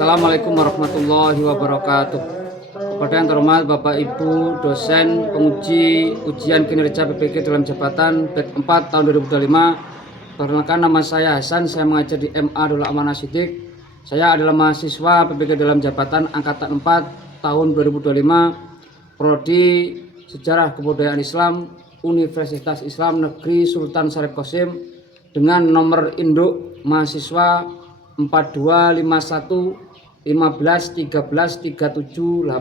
Assalamualaikum warahmatullahi wabarakatuh. Kepada yang terhormat Bapak Ibu dosen penguji ujian kinerja PPG dalam jabatan batch 4 tahun 2025. Perkenalkan, nama saya Hasan, saya mengajar di MA Dul Amanah Sidik. Saya adalah mahasiswa PPG dalam jabatan angkatan 4 tahun 2025, prodi Sejarah Kebudayaan Islam, Universitas Islam Negeri Sultan Syarif Qasim, dengan nomor induk mahasiswa 4251 15 13 378,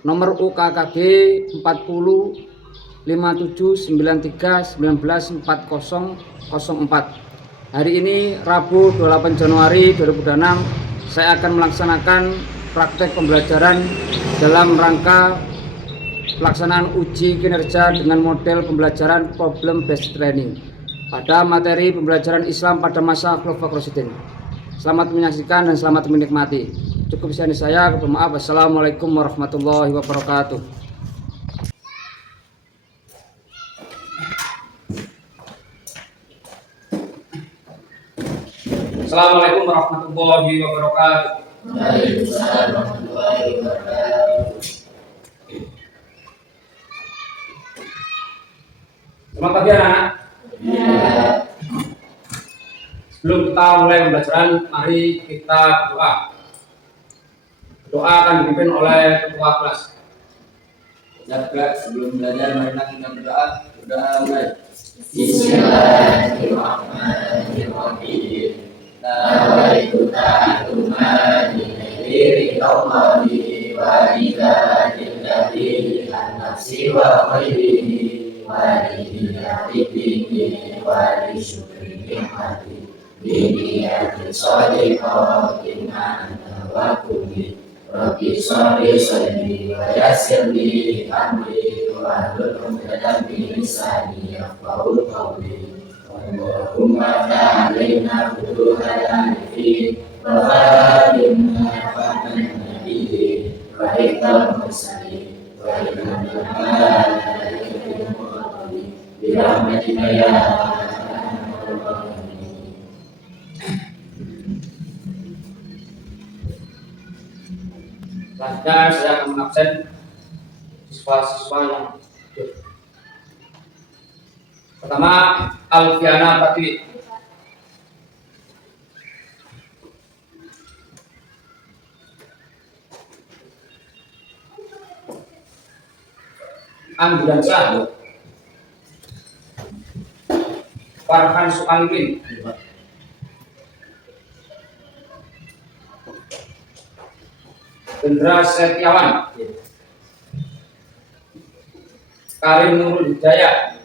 nomor UKKG 40 57 93 19 40 04. Hari ini Rabu 28 Januari 2026, saya akan melaksanakan praktek pembelajaran dalam rangka pelaksanaan uji kinerja dengan model pembelajaran problem based training pada materi pembelajaran Islam pada masa Khulafaur Rasyidin. Selamat menyaksikan dan selamat menikmati. Cukup sekian dari saya. Maaf. Wassalamualaikum warahmatullahi wabarakatuh. Assalamualaikum warahmatullahi wabarakatuh. Waalaikumsalam warahmatullahi wabarakatuh. Selamat pagi anak-anak. Sebelum kita mulai pembelajaran, mari kita berdoa. Doa akan dipimpin oleh ketua kelas. Jaga sebelum belajar, marilah kita berdoa. Berdoa mulai. Bismillahirrahmanirrahim. Nawaitu ta'atuma di negeri Allahi wa ibadil ladhi an-nafsi wa khairihi wa lihiyatikini wa lisyukri nikmati biniyati sadiqatin anta wa kulli Rabbi sholli salli wa yassirli amri wa hlul 'uqdatam min lisani yafqahu qawli. Allahumma ta'alina futuhal arifin wa alimna fahman nabiyyin wa hikmal mursalin wa ilman malaikatil muqarrabin bi rahmatika ya arhamar rahimin. Selanjutnya saya akan mengabsen siswa-siswa yang hadir. Pertama, Alfiana Pratiwi. Anggilansyah. Farhan Sukalipin. Hendra Setiawan. Karim Nurul Hidayat.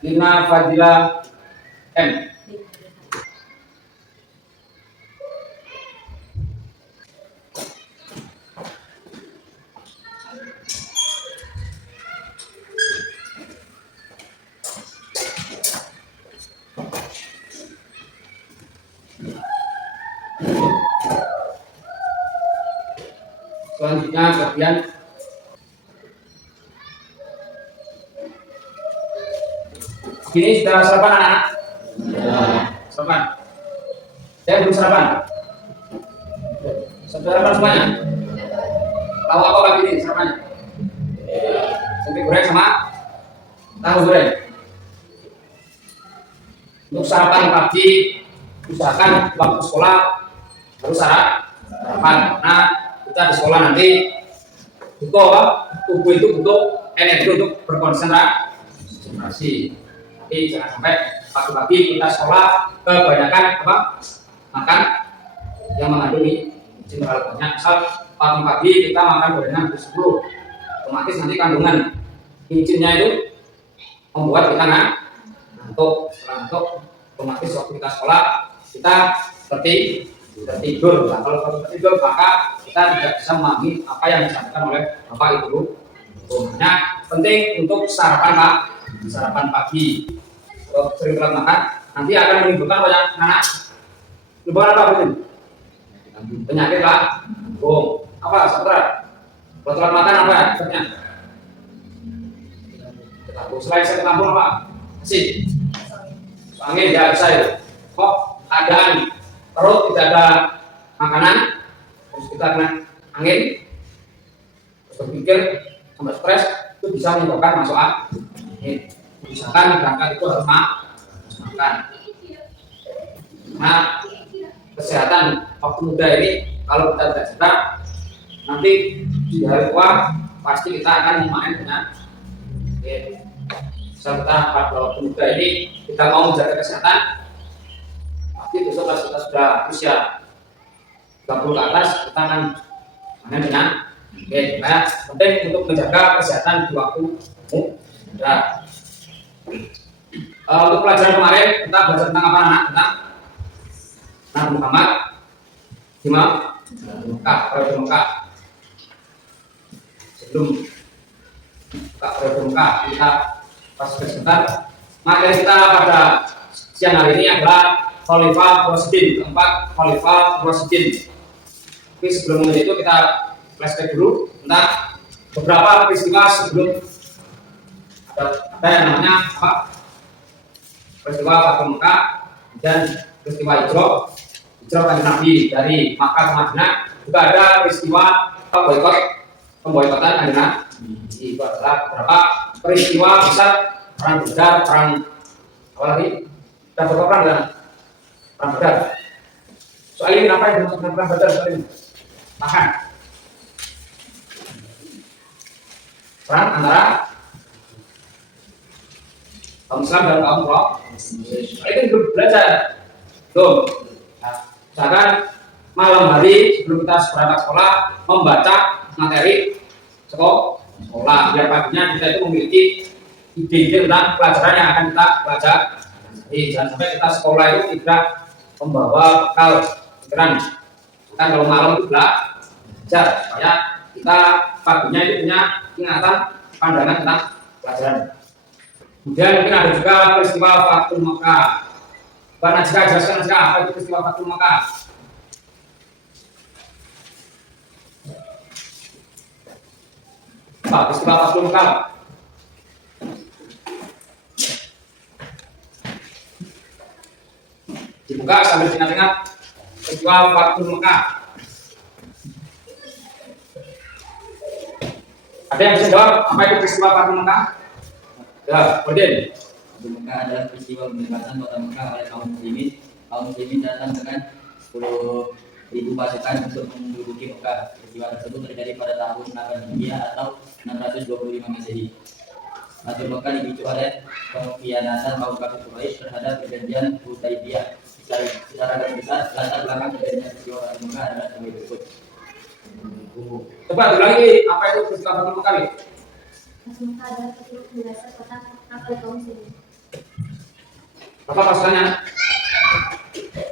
Lina Fadila M. Selanjutnya bagian gini, sudah sarapan anak-anak? Sarapan. Saya belum sarapan. Sarapan semuanya? Tahu apa pagi ini sarapannya? Tempe goreng sama tahu goreng. Untuk sarapan pagi, usahakan waktu sekolah harus sarapan. Nah, kita di sekolah nanti butuh apa? Tubuh itu butuh energi untuk berkonsentrasi. Tapi jangan sampai pagi-pagi kita sekolah kebanyakan apa? Makan yang mengandung mineral banyak. Misal pagi-pagi kita makan gorengan jam 10, otomatis nanti kandungan kincinnya itu membuat kita ngantuk. Setelah ngantuk, otomatis waktu kita sekolah kita tertidur. Nah, kalau tertidur maka kita tidak bisa memahami apa yang disampaikan oleh bapak ibu. Makanya penting untuk sarapan Pak, sarapan pagi. Kalau sering telat makan, nanti akan menimbulkan banyak anak. Menimbulkan apa betul? Penyakit Pak. Apa saudara? Kalau telat makan apa efeknya? Selain saya tampung apa? Masih angin tidak bisa itu. Kok keadaan perut tidak ada makanan, terus kita kena angin, terus berpikir sampai stres, itu bisa menyebabkan masuk angin. Misalkan berangkat itu harus makan. Nah, kesehatan waktu muda ini kalau kita tidak jaga, nanti di hari tua pasti kita akan memain dengan serta pada waktu muda ini kita mau menjaga kesehatan, pasti besok pas kita sudah usia 30 ke atas kita akan main dengan penting untuk menjaga kesehatan di waktu muda. Untuk pelajaran kemarin kita belajar tentang apa anak? Tentang Nabi Muhammad di Mekah, periode Mekah. Sebelum periode Mekah kita pas sebentar. Materi kita pada siang hari ini adalah Khalifah Rasyidin, keempat Khalifah Rasyidin. Tapi sebelum itu kita flashback dulu tentang beberapa peristiwa sebelum ada yang namanya apa? Peristiwa Fathu Mekah dan peristiwa hijrah kanjeng Nabi dari Makkah ke Madinah. Juga ada peristiwa pemboikotan kanjeng Nabi. Itu adalah beberapa peristiwa besar, perang Badar, perang apa lagi? Dan beberapa perang dan perang Badar. Soal ini kenapa yang dimaksud perang Badar soal ini? Makan. Perang antara kaum Islam dan kaum Quraisy. Itu belum belajar. Tuh. Nah, misalkan malam hari sebelum kita berangkat sekolah membaca materi sekolah biar paginya kita itu memiliki ide tentang pelajaran yang akan kita pelajari. Jangan sampai kita sekolah itu tidak membawa bekal pikiran. Kan kalau malam itu belajar supaya kita paginya itu punya ingatan pandangan tentang pelajaran. Kemudian mungkin ada juga peristiwa Fathu Mekah. Pak Najika jelaskan Najika apa itu peristiwa Fathu Mekah? Pak, peristiwa Fathu Mekah. Dibuka sambil ingat-ingat peristiwa Fathu Mekah. Ada yang bisa jawab apa itu peristiwa Fathu Mekah? Ya, Odin. Fathu Mekah adalah peristiwa pembebasan kota Mekah oleh kaum muslimin. Kaum muslimin datang dengan 10.000 pasukan untuk menduduki Mekah. Peristiwa tersebut terjadi pada tahun 8 Hijriah atau 625 Masehi. Fathu Mekah dipicu oleh pengkhianatan kaum kafir Quraisy terhadap perjanjian Hudaybiyah. Secara garis besar, latar belakang terjadinya peristiwa Fathu Mekah adalah sebagai berikut. Coba lagi apa itu peristiwa Fathu Mekah? Fathu Mekah adalah peristiwa pembebasan kota Mekah oleh kaum muslimin. Apa pasukannya?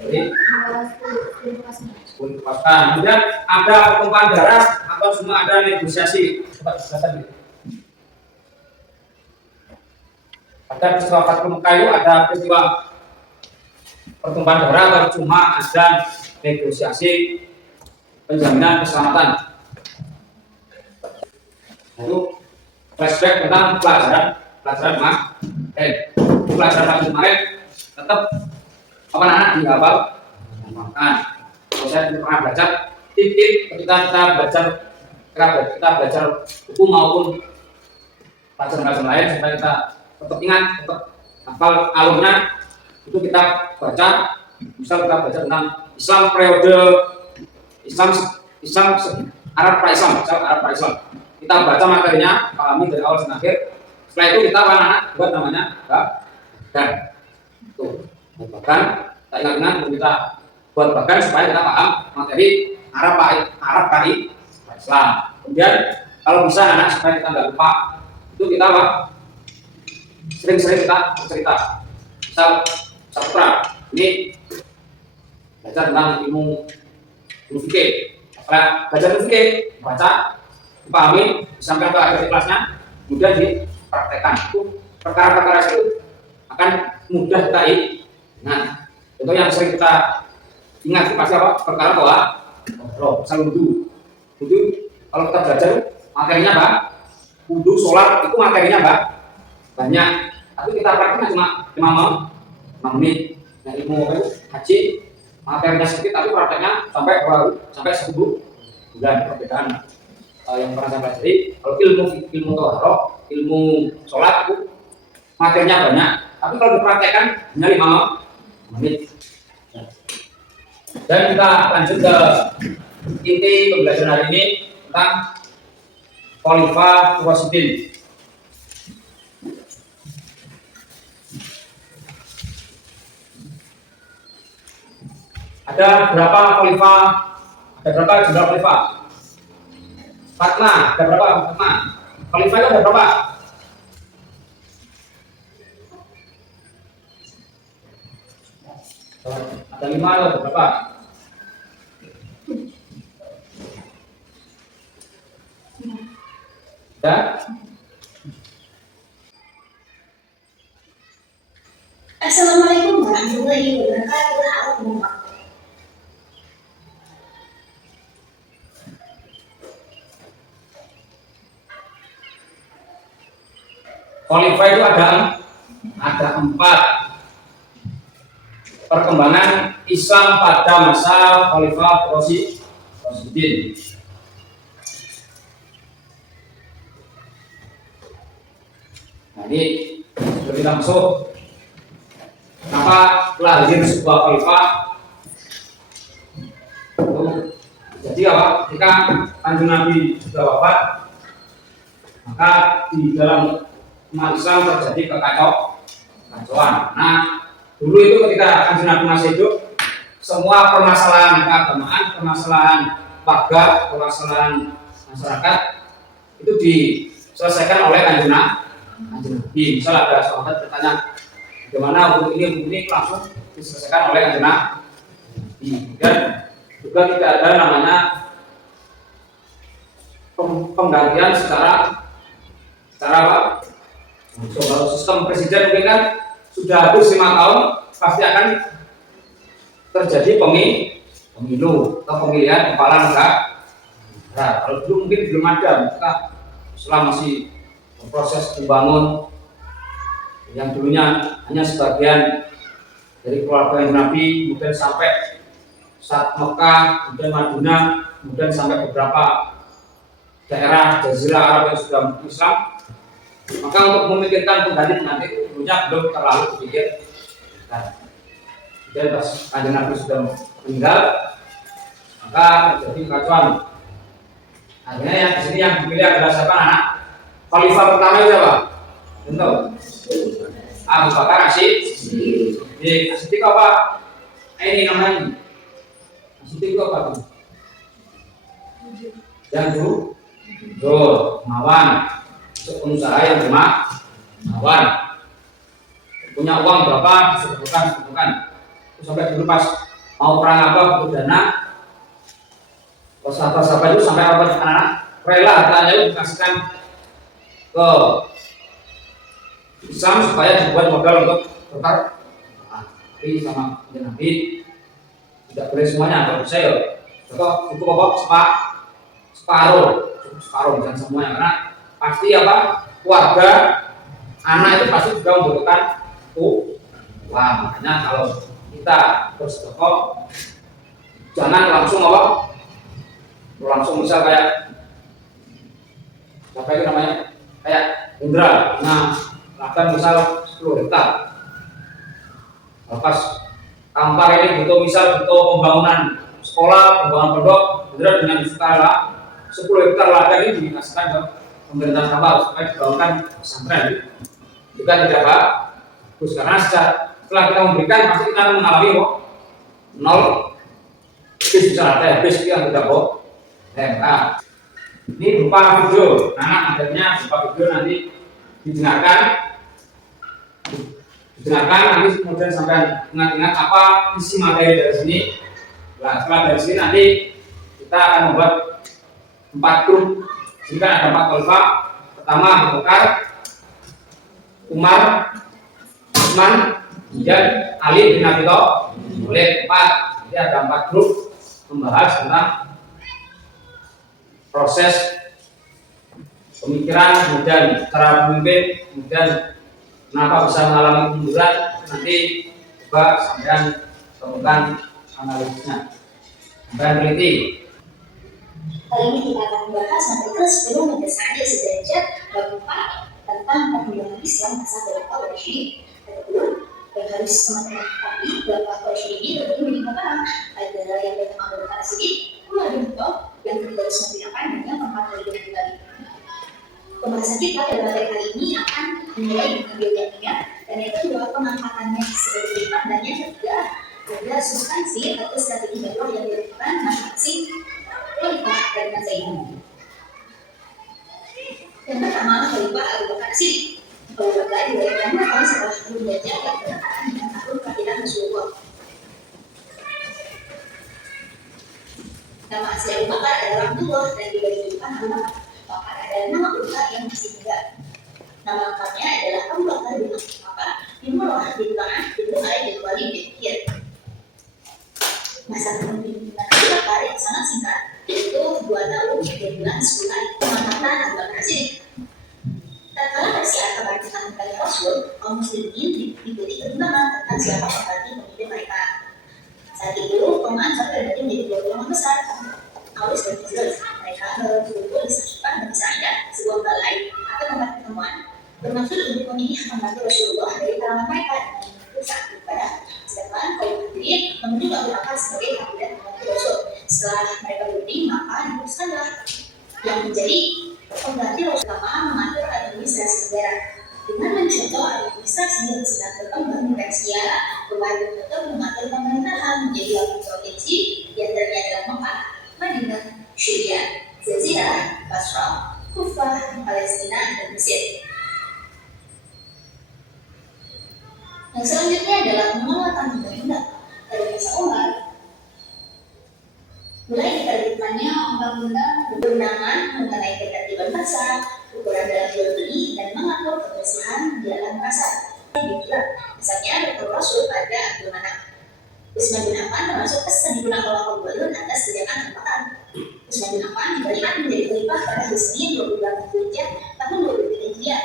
Jadi 10.000 pasukan. 10 pasukan. Kemudian ada pertumpahan darah atau cuma ada negosiasi? Coba jelaskan gitu. Ada peristiwa Fathu Mekah itu ada peristiwa pertumpahan darah atau cuma ada negosiasi penjaminan keselamatan. Lalu flashback tentang pelajaran kemarin tetap apa anak dihafal makan. Kalau saya pernah belajar tip-tip ketika kita belajar buku maupun pelajaran lain supaya kita tetap ingat, tetap hafal alurnya. Itu kita baca, misal kita baca tentang Islam periode Islam Arab pra-Islam, kita baca materinya, pahami dari awal sampai akhir. Setelah itu kita buat namanya bagan. Tuh, bagan. Tak ingat kita buat bagan supaya kita paham materi Arab pra-Islam. Kemudian kalau bisa anak supaya kita nggak lupa, itu kita apa? Sering-sering kita bercerita. Misal Saputra, ini belajar tentang ilmu fikih. Setelah belajar ilmu fikih, baca, dipahami, disampaikan ke akhir kelasnya, kemudian dipraktekkan. Itu perkara-perkara itu akan mudah kita ingat. Contoh yang sering kita ingat itu pasti apa? Perkara bahwa misal wudhu, kalau kita belajar materinya apa? Wudhu, sholat itu materinya apa? Banyak. Tapi kita prakteknya cuma 5 menit. Nah, ilmu haji materinya sedikit tapi prakteknya sampai 10 bulan. Perbedaan yang pernah saya pelajari. Kalau ilmu thaharah, ilmu sholat itu materinya banyak, tapi kalau dipraktekkan hanya 5 menit. Dan kita lanjut ke inti pembelajaran hari ini tentang Khalifah Rasyidin. Ada berapa khalifah? Ada berapa jumlah khalifah? 4. Ada berapa? 4. Khalifah itu ada berapa? Ada 5 atau ada berapa? Ada? Assalamualaikum warahmatullahi wabarakatuh. Khalifah itu ada 4. Perkembangan Islam pada masa Khalifah Rasyidin. Nah, ini lebih langsung. Kenapa lahir sebuah khalifah? Jadi apa? Ketika Kanjeng Nabi sudah wafat, maka di dalam umat Islam terjadi kekacauan. Nah, dulu itu ketika Kanjeng Nabi masih hidup, semua permasalahan keagamaan, permasalahan warga, permasalahan masyarakat itu diselesaikan oleh Kanjeng Nabi. Misal ada sahabat bertanya, bagaimana hukum ini langsung diselesaikan oleh Kanjeng Nabi. Dan juga tidak ada namanya penggantian secara apa? Kalau sistem presiden mungkin kan sudah habis 5 tahun, pasti akan terjadi pemilu atau pemilihan kepala negara. Nah, kalau dulu mungkin belum ada, kita Islam masih proses membangun yang dulunya hanya sebagian dari keluarga Nabi, kemudian sampai saat Mekah, kemudian Madinah, kemudian sampai beberapa daerah Jazirah Arab yang sudah Islam. Maka untuk memikirkan pengganti dulunya belum terlalu dipikir. Jadi pas Kanjeng Nabi sudah meninggal, maka terjadi kekacauan. Akhirnya yang di sini yang dipilih adalah siapa anak? Khalifah pertama itu siapa? Tentu Abu Bakar As-Siddiq. As-Siddiq apa? Ini namanya. As-Siddiq itu apa? Yang jujur, mawan, pengusaha yang dermawan, punya uang berapa disebutkan. Sampai dulu pas mau perang apa butuh dana, sahabat-sahabat itu sampai anak rela hartanya itu dikasihkan ke Islam supaya dibuat modal untuk berperang. Tapi sama Nabi tidak boleh semuanya, kalau bisa ya cukup apa? Separuh dan semuanya, karena pasti apa? Keluarga anak itu pasti juga membutuhkan uang. Makanya kalau kita bersedekah jangan langsung apa? Langsung misal kayak apa itu namanya? Kayak Indra. Nah, lahan misal 10 hektar. Lepas Kampar ini butuh pembangunan sekolah, pembangunan pondok, Indra dengan skala 10 hektar ladang ini dikasihkan ke pemerintah Kampar supaya dibangunkan pesantren. Juga tidak bagus karena setelah kita memberikan pasti kita akan mengalami nol. Bisa ada habis yang tidak boh. Ini berupa video, nah materinya berupa video nanti didengarkan, nanti kemudian sampai ingat-ingat apa isi materi dari sini. Nah, setelah dari sini nanti kita akan membuat 4 grup. Jika ada 4 kelompok, pertama Abu Bakar, Umar, Utsman, kemudian Ali bin Abi Thalib. Boleh 4. Jadi ada 4 grup membahas tentang proses pemikiran, kemudian cara memimpin, kemudian kenapa bisa mengalami kemunduran. Nanti coba sampean temukan analisisnya, sampean teliti. Kali ini kita akan membahas artikel 10 mendesak sederajat bab 4 tentang perkembangan Islam masa Khulafaur Rasyidin. Yang harus teman-teman ketahui bahwa Rasyidin ini terdiri dari 4 orang, adalah yang pertama Abu Bakar As-Siddiq, Umar bin Khattab, yang kedua Utsman bin Affan, dan yang keempat Ali bin Abi Thalib. Pembahasan kita pada materi kali ini akan dimulai dengan biografinya, dan yang kedua pemanfaatannya sebagai primat, dan yang ketiga ada substansi atau strategi dakwah yang dilakukan masing-masing khalifah dari masa itu. Yang pertama, Khalifah Abu Bakar As-Siddiq. Abu Bakar diriwayatkan tahun setelah Abu Hijrah yang berdekatan dengan tahun kelahiran Rasulullah. Nama asli Abu Bakar adalah Abdullah dan juga dijulukan Abu Bakar. Bakar adalah nama Bakar yang masih muda. Nama lengkapnya adalah Abu Bakar bin Abi Bakar bin Murrah bin Ka'ab bin Lu'ay bin Walid bin Hiyad. Masa kepemimpinan Abu Bakar yang sangat singkat, yaitu 2 tahun 3 bulan 10 hari. Pemantauan Abu Bakar As-Siddiq. Tatkala versi Al-Kabar tentang kembali Rasul, kaum muslimin diikuti pertimbangan tentang siapa pengganti pemimpin mereka. Saat itu, kaum Ansar terbagi menjadi 2 golongan besar, Aus dan Khazraj. Mereka berkumpul di Saqifah dan Sa'idah, sebuah balai atau tempat pertemuan, bermaksud untuk memilih pengganti Rasulullah dari kalangan mereka dan itu saat beribadah. Sedangkan kaum Muhajirin menunjuk Abu Bakar sebagai kandidat pengganti Rasul. Setelah mereka berunding, maka diputuskanlah yang menjadi pengganti Rasul utama mengatur administrasi negara. Dengan mencontoh administrasi yang sedang berkembang di Persia, Umar bin Khattab mengatur pemerintahan menjadi 8 provinsi, di antaranya adalah Mekah, Madinah, Syria, Jazirah, Basrah, Kufah, Palestina, dan Mesir. Yang selanjutnya adalah penguatan undang-undang. Pada masa Umar, mulai diterbitkannya undang-undang perundangan mengenai ketertiban pasar, ukuran dalam jual beli, dan mengatur kebersihan di dalam pasar. Misalnya Dr. Rasul pada Abdul Manaf. Utsman bin Affan termasuk pesan digunakan Khalifah Balun atas kebijakan Abu Bakar. Utsman bin Affan diberikan menjadi khalifah pada hari Senin 28 Dzulhijjah tahun 23 Hijriah.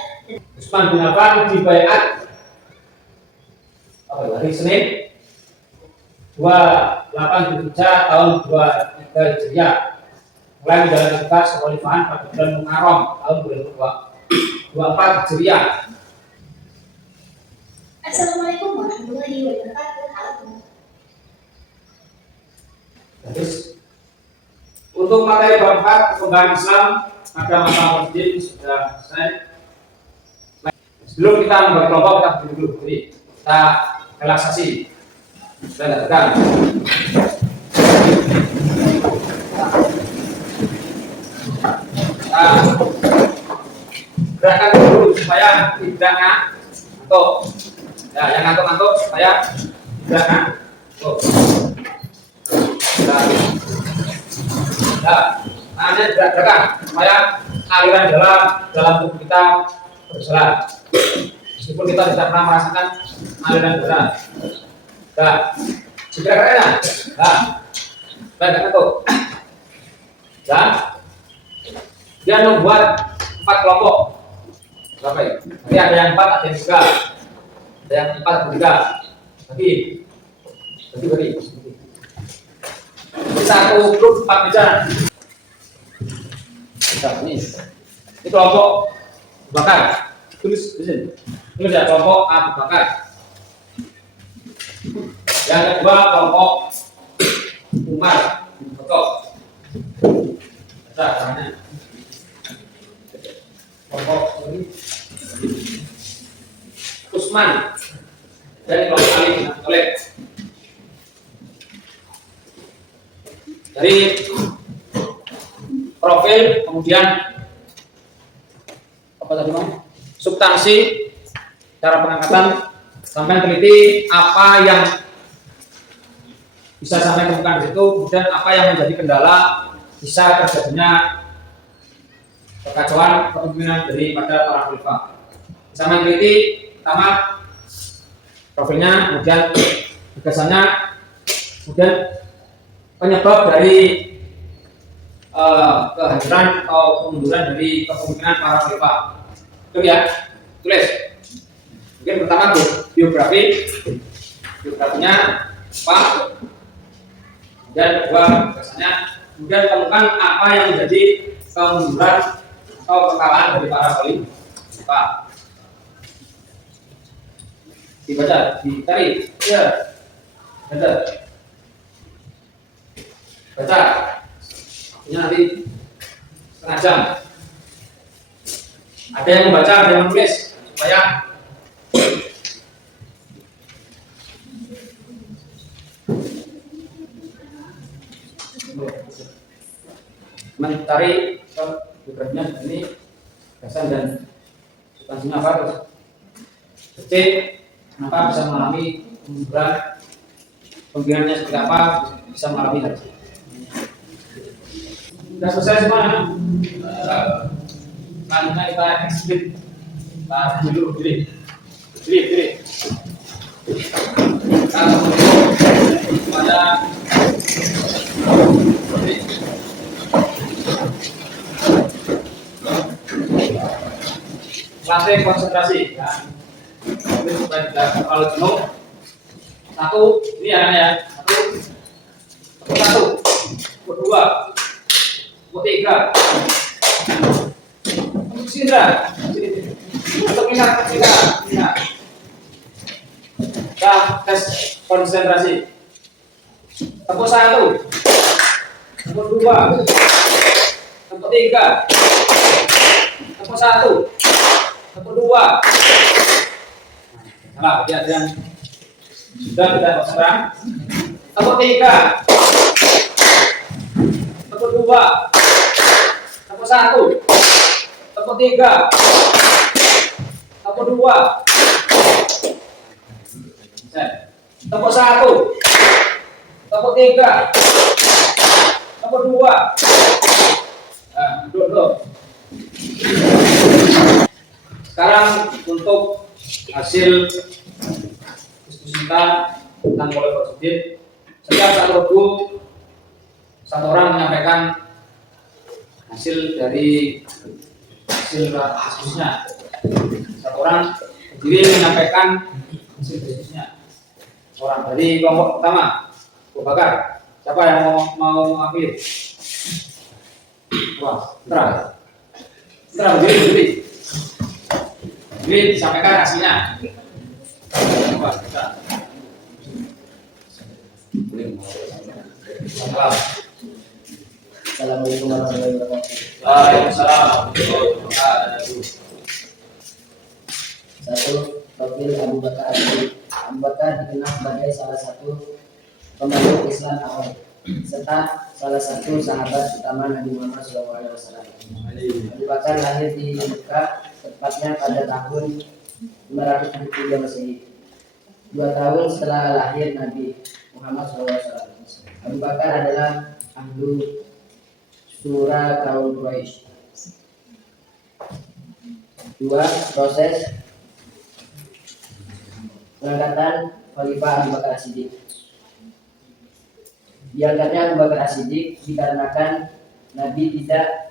Utsman bin Affan dibaiat hari Senin 28 Dzulhijjah tahun 23 Hijriah. Mulai menjalani tugas kekhalifahan pada bulan Muharram tahun 2024 Hijriah. Assalamualaikum warahmatullahi wabarakatuh. Terus untuk materi bab 4 perkembangan Islam pada masa Rasulullah sudah selesai. Sebelum kita membagi kelompok, kita berdiri dulu. Jadi kita relaksasi. Kita tidak tegang. Kita gerakan dulu supaya tidak ngantuk. Ya, yang ngantuk-ngantuk supaya tidak ngantuk. Nah, tangannya gerak-gerakan supaya aliran dalam tubuh kita berjalan. Meskipun kita tidak pernah merasakan aliran darah. Nah, gerak-geraknya. Nah, supaya tidak ngantuk. Dan dia membuat 4 kelompok. Berapa ya? Jadi ada yang 4, ada yang 3. Ada yang 4, ada 3. Bagi. Satu grup 4 meja. Ini kelompok Abu Bakar. Tulis di sini. Tulis ya, kelompok Abu Bakar. Yang kedua kelompok Umar bin Khattab. Baca caranya. Kelompok ini Utsman dan kelompok Ali bin Abi Thalib. Dari Prof. profil, kemudian apa tadi mau? Substansi, cara pengangkatan, sampai teliti apa yang bisa sampai temukan di situ, kemudian apa yang menjadi kendala bisa terjadinya kekacauan kepemimpinan daripada para khalifah. Sampai teliti pertama profilnya, kemudian gagasannya, kemudian penyebab dari kehancuran atau kemunduran dari kepemimpinan para khalifah. Itu ya, tulis. Mungkin pertama biografinya apa, dan kedua gagasannya, kemudian temukan apa yang menjadi kemunduran atau kekalahan dari para khalifah. Dibaca, dicari, ya, baca. Ini nanti setengah jam. Ada yang membaca, ada yang menulis supaya mencari biografinya ini gagasan dan substansinya apa, terus detik kenapa bisa mengalami kemunduran, pembiarannya seperti apa, bisa mengalami hal itu. Sudah selesai semua. Selanjutnya kita exhibit. Kita dulu diri. Kalau pada lantai konsentrasi, ya. Ini supaya tidak terlalu jenuh. Satu, ini ya. Satu, kedua, ketiga, Sindra, untuk kita. Kita tes konsentrasi. Tepuk satu, tepuk dua, tepuk tiga, tepuk satu, tepuk dua. Salah, yang sudah kita serang. Tepuk tiga, tepuk dua, tepuk satu, tepuk tiga, tepuk dua, tepuk satu, tepuk tiga, tepuk dua. Duduk. Sekarang untuk hasil diskusi kita tentang politik, setiap satu orang menyampaikan hasil dari hasil diskusinya. Satu orang berdiri menyampaikan hasil diskusinya. Orang dari kelompok pertama, Abu Bakar. Siapa yang mau ambil? Wah, berdiri. Berdiri disampaikan hasilnya. Wah, kita. Assalamualaikum warahmatullahi wabarakatuh. Waalaikumsalam warahmatullahi wabarakatuh. Satu, profil Abu Bakar As-Siddiq. Abu Bakar dikenal sebagai salah satu pemeluk Islam awal, serta salah satu sahabat utama Nabi Muhammad SAW. Abu Bakar lahir di Mekah, tepatnya pada tahun 573 Masehi. 2 tahun setelah lahir Nabi Muhammad SAW. Abu Bakar adalah ahlu surah kaum Quraisy. 2. Proses pengangkatan Khalifah Abu Bakar As-Siddiq. Diangkatnya Abu Bakar As-Siddiq dikarenakan Nabi tidak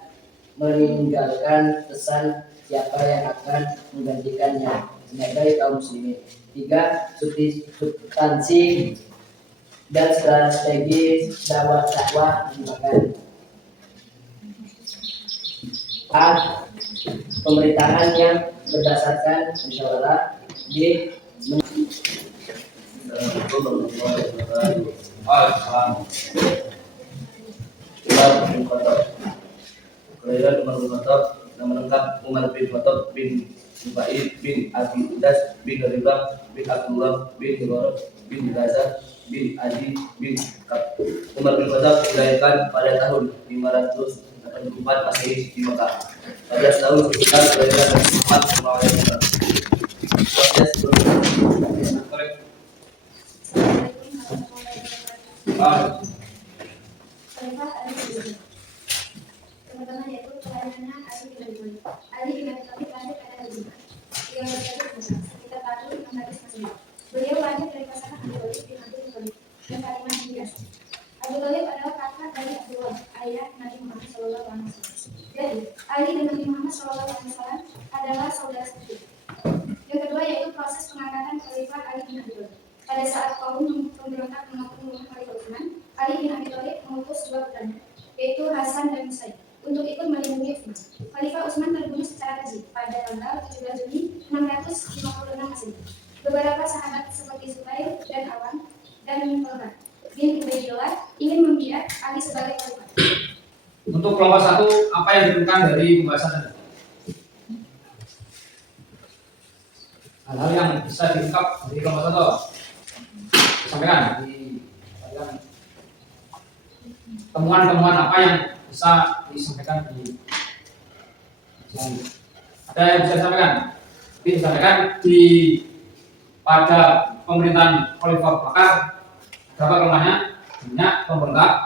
meninggalkan pesan siapa yang akan menggantikannya sebagai kaum muslimin. 3. Substansi dan strategi dakwah Abu Bakar. A. Pemerintahan yang berdasarkan musyawarah. B. Kelahiran Umar bin Khattab, nama lengkap Umar bin Khattab bin Zubair bin Abi Udas bin Ribah bin Abdullah bin Mubarak bin Gaza bin Adi bin Kab. Umar bin Khattab dilahirkan pada tahun 585 tempat asli di Mekah. 14 tahun sekitar kelahiran Nabi Muhammad SAW. Proses Pertama yaitu kelahirannya Ali bin Abi Thalib. Ali bin Abi Thalib lahir pada hari Jumat 13 Agustus sekitar tahun 600 Masehi. Beliau lahir dari pasangan Abu Thalib bin Abdul Muthalib dan Fatimah binti Asad. Abu Thalib adalah kakak dari Abdullah, ayah Nabi Muhammad SAW. Jadi, Ali dan Nabi Muhammad SAW adalah saudara sepupu. Yang kedua yaitu proses pengangkatan Khalifah Ali bin Abi Thalib. Pada saat kaum pemberontak membunuh Khalifah Utsman, Ali bin Abi Thalib mengutus dua putranya, yaitu Hasan dan Husain, untuk ikut melindungi Utsman. Khalifah Utsman terbunuh secara keji pada tanggal 17 Juni 656 Masehi. Beberapa sahabat seperti Zubair dan Awan dan Talha bin Ubaidillah ingin membiak Ali sebagai khalifah. Untuk kelompok 1, apa yang ditentukan dari pembahasan tadi? Hal-hal yang bisa diungkap dari kelompok 1 disampaikan temuan-temuan apa yang bisa disampaikan di sini. Ada yang bisa disampaikan? Disampaikan di pada pemerintahan Khalifah Bakar berapa kelemahannya? Banyak pemberontakan.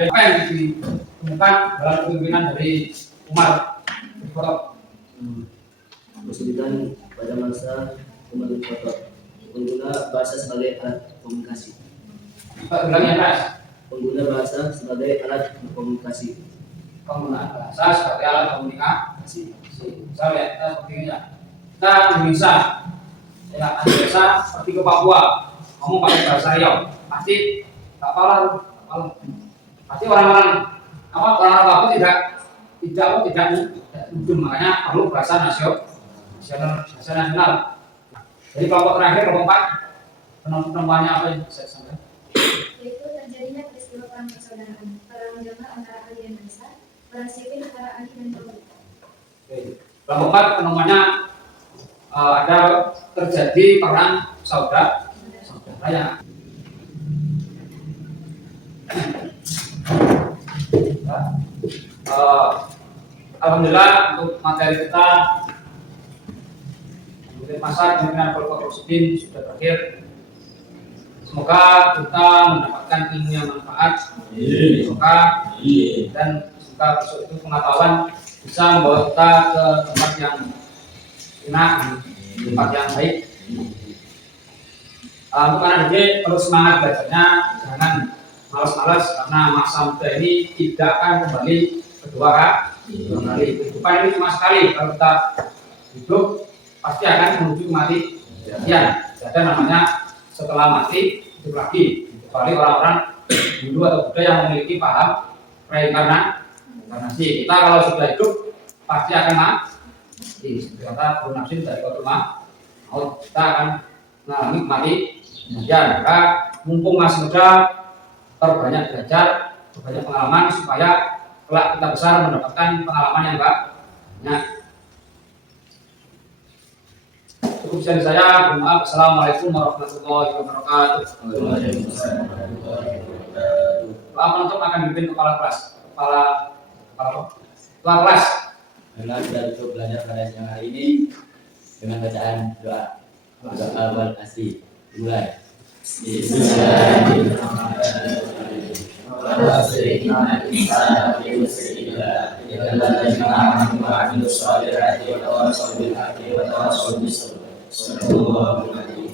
Apa yang ditemukan dalam kepemimpinan dari Umar bin Khattab? Kesulitan pada masa Umar bin Khattab pengguna bahasa sebagai alat komunikasi. Pak bilangnya keras. Pengguna bahasa sebagai alat komunikasi. Penggunaan bahasa sebagai alat komunikasi. Saya lihat seperti ini ya. Kita Indonesia, ya Indonesia pergi ke Papua, ngomong pakai bahasa Riau, pasti tak paham. Pasti orang-orang Papua tidak mungkin, makanya perlu bahasa nasional. Jadi kelompok terakhir, kelompok 4, penemuannya apa yang saya sampaikan? Yaitu terjadinya peristiwa perang persaudaraan, perang Jamal antara Ali dan Aisyah, perang Siffin antara Ali dan Muawiyah. Kelompok 4 penemuannya ada terjadi perang saudara ya. Alhamdulillah untuk materi kita masa kemungkinan Khalifah Rasyidin sudah berakhir. Semoga kita mendapatkan ilmu yang manfaat, dan semoga besok itu pengetahuan bisa membawa kita ke tempat yang enak, tempat yang baik. Untuk anak didik perlu semangat belajarnya, jangan malas-malas karena masa muda ini tidak akan kembali kedua kali. Kehidupan ini cuma sekali, kalau kita hidup pasti akan menuju kematian. Ada namanya setelah mati hidup lagi, kecuali orang-orang Hindu atau Buddha yang memiliki paham reinkarnasi. Kita kalau sudah hidup pasti akan mati. Kata Guru Nafsin dari Kotumah, kita akan mengalami kematian. Maka mumpung masih muda, perbanyak belajar, perbanyak pengalaman supaya kelak kita besar mendapatkan pengalaman yang banyak. Cukup dari saya. Maaf. Assalamualaikum warahmatullahi wabarakatuh. Pak penutup akan dipimpin kepala kelas. Kepala kelas. Karena sudah cukup belajar pada siang hari ini dengan bacaan doa awal asli. Mulai. Bismillahirrahmanirrahim.